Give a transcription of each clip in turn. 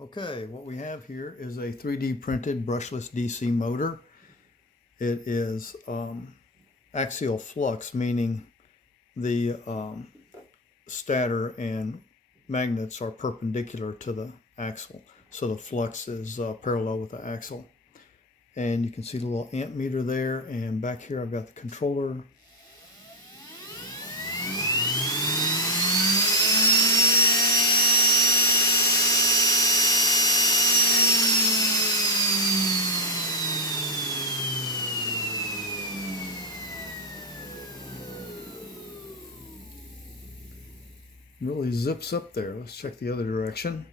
Okay, what we have here is a 3D printed brushless DC motor. It is axial flux, meaning the stator and magnets are perpendicular to the axle. So the flux is parallel with the axle. And you can see the little amp meter there, and back here I've got the controller. Really zips up there. Let's check the other direction.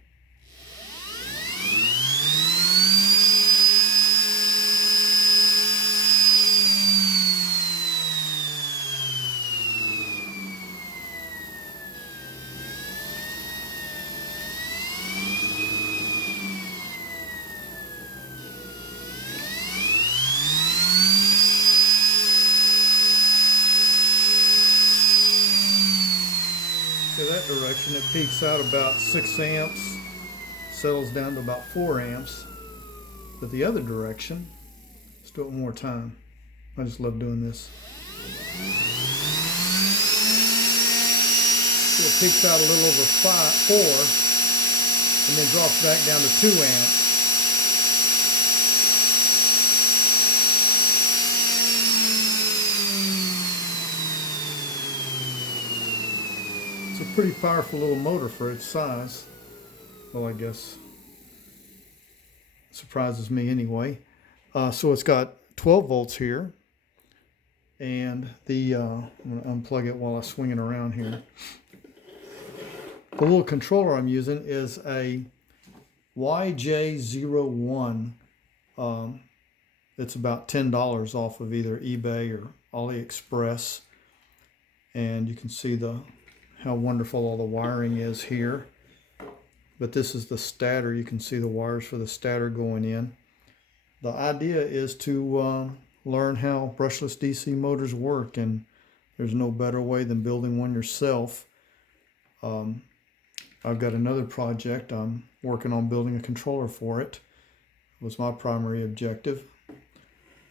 That direction, it peaks out about 6 amps, settles down to about 4 amps. But the other direction, let's do it one more time. I just love doing this. So it peaks out a little over 4 and then drops back down to 2 amps. It's a pretty powerful little motor for its size. Well, I guess surprises me anyway. So it's got 12 volts here, and I'm going to unplug it while I swing it around here. The little controller I'm using is a YJ01. It's about $10 off of either eBay or AliExpress, and you can see how wonderful all the wiring is here. But this is the stator. You can see the wires for the stator going in. The idea is to learn how brushless DC motors work, and there's no better way than building one yourself. I've got another project. I'm working on building a controller for it. It was my primary objective.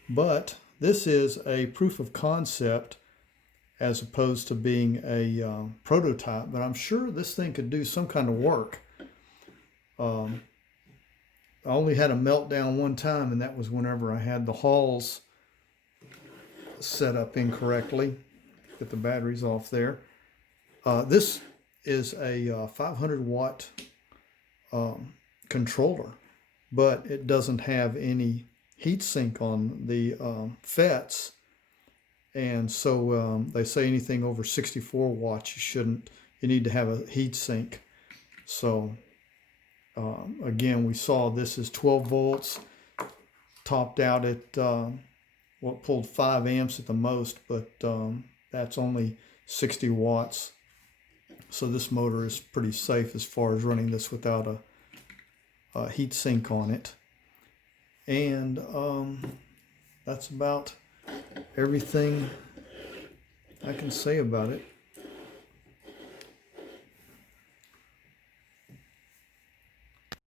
But this is a proof of concept as opposed to being a prototype, but I'm sure this thing could do some kind of work. I only had a meltdown one time, and that was whenever I had the hulls set up incorrectly. Get the batteries off there. This is a 500 watt controller, but it doesn't have any heat sink on the FETs. And so they say anything over 64 watts, you need to have a heat sink. So again, we saw this is 12 volts, topped out at what pulled 5 amps at the most, but that's only 60 watts. So this motor is pretty safe as far as running this without a heat sink on it. And that's about everything I can say about it.